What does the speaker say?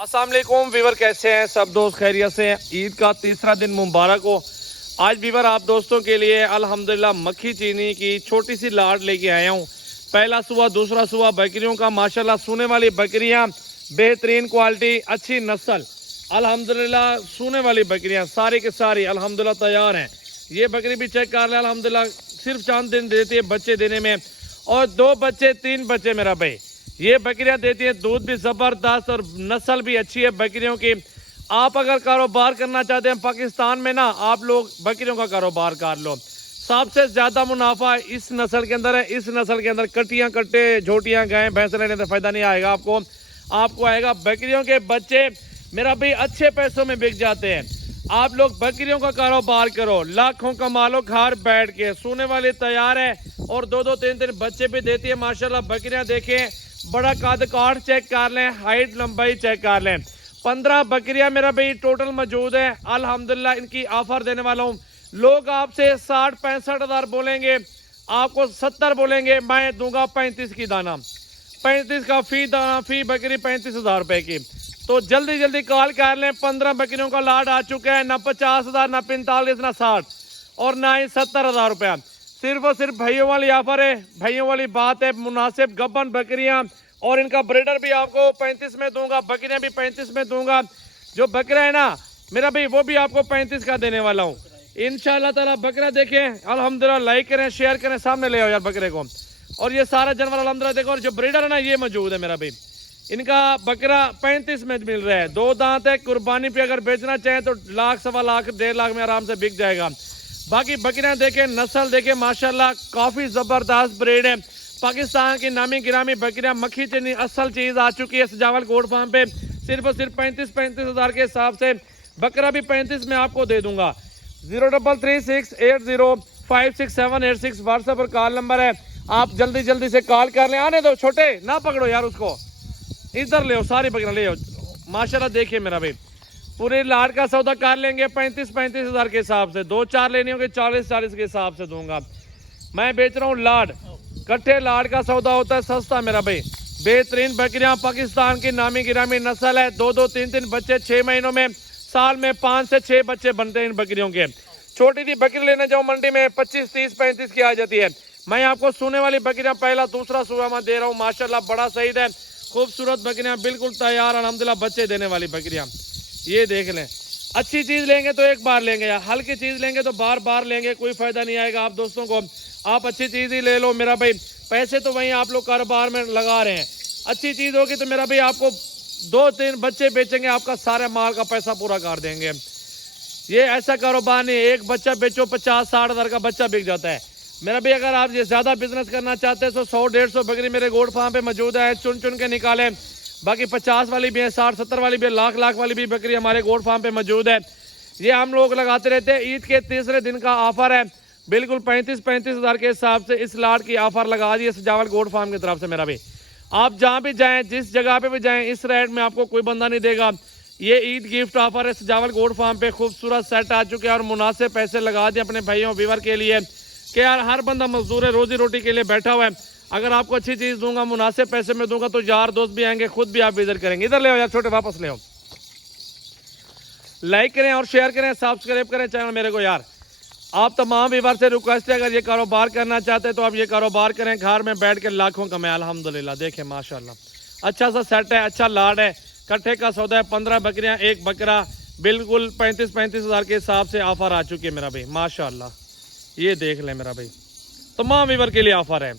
अस्सलाम वालेकुम वीवर, कैसे हैं सब दोस्त? खैरियत से हैं? ईद का तीसरा दिन मुबारक हो। आज वीवर आप दोस्तों के लिए अल्हम्दुलिल्लाह मक्खी चीनी की छोटी सी लाट लेके आया हूँ। पहला सुबह दूसरा सुबह बकरियों का माशाल्लाह सूने वाली बकरियाँ, बेहतरीन क्वालिटी, अच्छी नस्ल, अल्हम्दुलिल्लाह सूने वाली बकरियाँ सारी के सारी अल्हम्दुलिल्लाह तैयार हैं। ये बकरी भी चेक कर लें, अल्हम्दुलिल्लाह सिर्फ 4 दिन देती है बच्चे देने में, और 2 बच्चे 3 बच्चे मेरा भाई। ये बकरियां देती हैं दूध भी ज़बरदस्त और नस्ल भी अच्छी है बकरियों की। आप अगर कारोबार करना चाहते हैं पाकिस्तान में ना, आप लोग बकरियों का कारोबार कर लो। सबसे ज़्यादा मुनाफा इस नस्ल के अंदर है। इस नस्ल के अंदर कटियां कट्टे झोटियां गायें भैंस लेने से फ़ायदा नहीं आएगा आपको आएगा बकरियों के बच्चे मेरा भाई अच्छे पैसों में बिक जाते हैं। आप लोग बकरियों का कारोबार करो, लाखों कमा लो घर बैठ के। सोने वाली तैयार है और 2-2 3-3 बच्चे भी देती है माशाल्लाह। बकरियां देखें, बड़ा कद काठ चेक कर लें, हाइट लंबाई चेक कर लें। 15 बकरियां मेरा भाई टोटल मौजूद है। अल्हम्दुलिल्लाह इनकी ऑफर देने वाला हूँ। लोग आपसे 60-65 हज़ार बोलेंगे, आपको 70 बोलेंगे, मैं दूंगा 35 की दाना, 35 का फी दाना, फी बकरी 35 हज़ार रुपए की। तो जल्दी जल्दी कॉल कर लें। 15 बकरियों का लाड आ चुका है। ना 50 हज़ार, ना 45, ना 60 और ना ही 70 हज़ार रुपया। सिर्फ और सिर्फ भाइयों वाली ऑफर है, भाइयों वाली बात है। मुनासिब गब्बन बकरियां और इनका ब्रीडर भी आपको 35 में दूंगा, बकरियां भी 35 में दूंगा। जो बकरा है ना मेरा भाई वो भी आपको 35 का देने वाला हूँ इंशाअल्लाह ताला। बकरा देखें अल्हम्दुलिल्लाह, लाइक करें, शेयर करें, सामने ले आओ यार बकरे को। और ये सारा जानवर अल्हम्दुलिल्लाह देखो। और जो ब्रीडर है ना ये मौजूद है मेरा भाई। इनका बकरा 35 में मिल रहा है। 2 दांत है। कुर्बानी पे अगर बेचना चाहें तो लाख, 1.25 लाख, 1.5 लाख में आराम से बिक जाएगा। बाकी बकरियां देखें, नस्ल देखें, माशाल्लाह काफ़ी ज़बरदस्त ब्रीड है। पाकिस्तान की नामी गिरामी बकरियां मक्खी चीनी असल चीज़ आ चुकी है सजावल गोड फार्म पे। सिर्फ और सिर्फ 35 हज़ार के हिसाब से बकरा भी 35 में आपको दे दूंगा। 0336805678 व्हाट्सएप पर कॉल नंबर है। आप जल्दी जल्दी से कॉल कर लें। आने दो छोटे, ना पकड़ो यार उसको, इधर ले आओ, सारी बकरियां ले आओ। माशाल्लाह देखिए मेरा भाई, पूरे लाड का सौदा कर लेंगे 35 हज़ार के हिसाब से। 2-4 लेनी होगी 40 के हिसाब से दूंगा। मैं बेच रहा हूँ लाड, कट्ठे लाड का सौदा होता है सस्ता मेरा भाई। बेहतरीन बकरियां, पाकिस्तान की नामी गिरामी नस्ल है। 2-2 3-3 बच्चे 6 महीनों में, साल में 5 से 6 बच्चे बनते हैं इन बकरियों के। छोटी सी बकरी लेने जाओ मंडी में 25, 30, 35 की आ जाती है। मैं आपको सोने वाली बकरियां पहला दूसरा सुबह में दे रहा हूँ माशाल्लाह। बड़ा सही है, खूबसूरत बकरियां बिल्कुल तैयार अल्हम्दुलिल्लाह बच्चे देने वाली बकरियां। ये देख लें, अच्छी चीज लेंगे तो एक बार लेंगे, या हल्की चीज लेंगे तो बार बार लेंगे, कोई फायदा नहीं आएगा आप दोस्तों को। आप अच्छी चीज ही ले लो मेरा भाई। पैसे तो वहीं आप लोग कारोबार में लगा रहे हैं। अच्छी चीज होगी तो मेरा भाई आपको 2-3 बच्चे बेचेंगे, आपका सारे माल का पैसा पूरा कर देंगे। ये ऐसा कारोबार नहीं, एक बच्चा बेचो 50-60 हज़ार का बच्चा बिक जाता है मेरा भाई। अगर आप ये ज्यादा बिजनेस करना चाहते हैं तो 100-150 बकरी मेरे गोड फार्म पे मौजूद है, चुन चुन के निकालें। बाकी 50 वाली भी है, 60-70 वाली भी है, लाख वाली भी बकरी हमारे गोड फार्म पे मौजूद है। ये हम लोग लगाते रहते हैं। ईद के तीसरे दिन का ऑफर है, बिल्कुल 35 हज़ार के हिसाब से इस लाट की ऑफर लगा दी है सजावल गोड फार्म की तरफ से मेरा भाई। आप जहाँ भी जाएं, जिस जगह पे भी जाएं, इस रेट में आपको कोई बंदा नहीं देगा। ये ईद गिफ्ट ऑफर है सजावल गोड फार्म पे। खूबसूरत सेट आ चुके हैं और मुनासिब पैसे लगा दिए अपने भाइयों व्यूअर के लिए कि यार हर बंदा मजदूर है, रोजी रोटी के लिए बैठा हुआ है। अगर आपको अच्छी चीज दूंगा, मुनासिब पैसे में दूंगा, तो यार दोस्त भी आएंगे, खुद भी आप विजिट करेंगे। इधर ले आओ यार छोटे, वापस ले आओ। लाइक करें और शेयर करें, सब्सक्राइब करें चैनल मेरे को यार। आप तमाम व्यूअर से रिक्वेस्ट है, अगर ये कारोबार करना चाहते हैं तो आप ये कारोबार करें, घर में बैठ के लाखों कमाएं अल्हम्दुलिल्लाह। देखें माशाल्लाह अच्छा सा सेट है, अच्छा लाड है, कट्ठे का सौदा है। 15 बकरियां, एक बकरा, बिल्कुल 35 हज़ार के हिसाब से ऑफर आ चुकी है मेरा भाई माशाल्लाह। ये देख लें मेरा भाई, तमाम व्यूअर के लिए ऑफर है।